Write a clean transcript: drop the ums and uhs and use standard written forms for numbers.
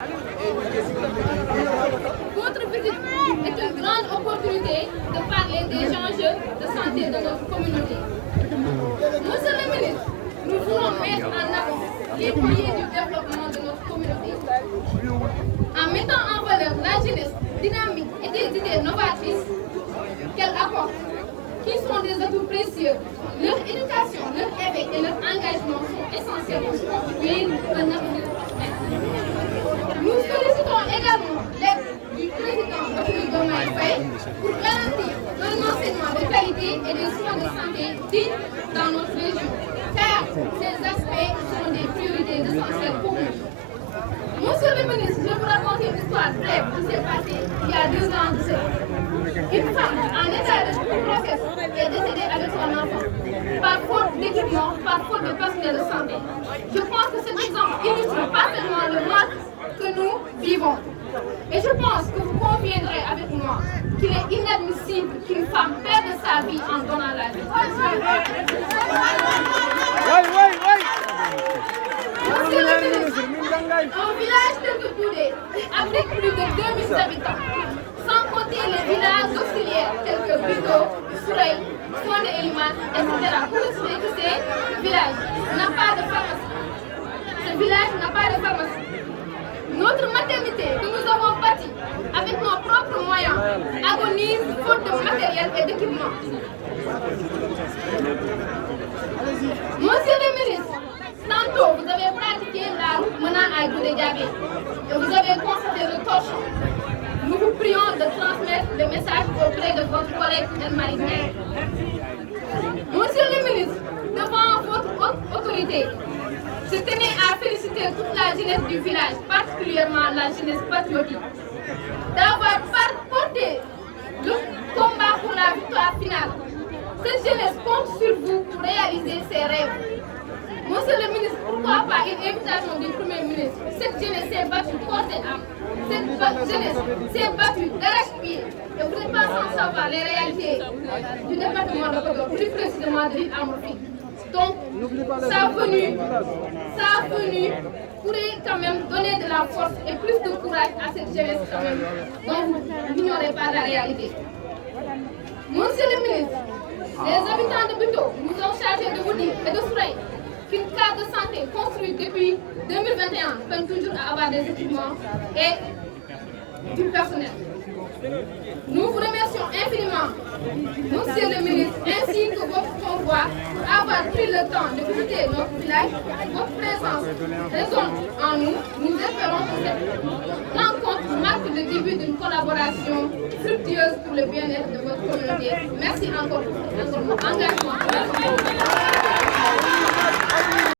Votre visite est une grande opportunité de parler des enjeux de santé de notre communauté. Monsieur le ministre, nous voulons mettre en avant les piliers du développement de notre communauté. En mettant en valeur la jeunesse dynamique et des idées novatrices qu'elle apporte, qui sont des atouts précieux. Leur éducation, leur éveil et leur engagement sont essentiels pour construire un avenir. Nous sollicitons également l'aide du président Bassirou Diomaye Faye pour garantir un enseignement de qualité et des soins de santé dignes dans notre région, car ces aspects sont des priorités essentielles pour nous. Monsieur le ministre, je vous raconte une histoire brève qui s'est passée il y a 2 ans de cela. Une femme en état de grossesse est décédée avec son enfant, par faute d'équipement, par faute de personnel de santé. Je pense que cet exemple illustre parfaitement le mal que nous vivons. Et je pense que vous conviendrez avec moi qu'il est inadmissible qu'une femme perde sa vie en donnant la vie. Monsieur le ministre, un village tel que Toudé abrite plus de 2000 habitants, sans compter les villages auxiliaires tels que Bito, Sourey, Fonde Eliman, etc. Pour le citer que ces villages n'ont pas de pharmacie. Ce village n'a pas de pharmacie. Notre maternité que nous avons bâtie avec nos propres moyens agonise faute de matériel et d'équipement. Monsieur le ministre, tantôt vous avez pratiqué la route menant à Goudé-Diabé et vous avez constaté le torchon. Nous vous prions de transmettre le message auprès de votre collègue Marie Ndiaye. Monsieur le ministre, devant votre haute autorité, je tenais à féliciter toute la jeunesse du village, particulièrement la jeunesse patriotique, d'avoir porté le combat pour la victoire finale. Cette jeunesse compte sur vous pour réaliser ses rêves. Monsieur le ministre, pourquoi pas une invitation du Premier ministre? Cette jeunesse s'est battue corps et âme. Cette jeunesse s'est battue d'arrache-pied. Et vous n'êtes pas sans savoir les réalités du département de Podor, plus précisément de l'île Amorfi. Donc, sa venue pourrait quand même donner de la force et plus de courage à cette jeunesse quand même, dont vous n'ignorez pas la réalité. Monsieur le ministre, les habitants de Bito nous ont chargé de vous dire et de Sourey qu'une carte de santé construite depuis 2021 peine toujours à avoir des équipements et du personnel. Nous vous remercions infiniment, monsieur le ministre, ainsi que votre convoi, pour avoir pris le temps de visiter notre village. Votre présence résonne en nous. Nous espérons que cette rencontre marque le début d'une collaboration fructueuse pour le bien-être de votre communauté. Merci encore pour votre engagement.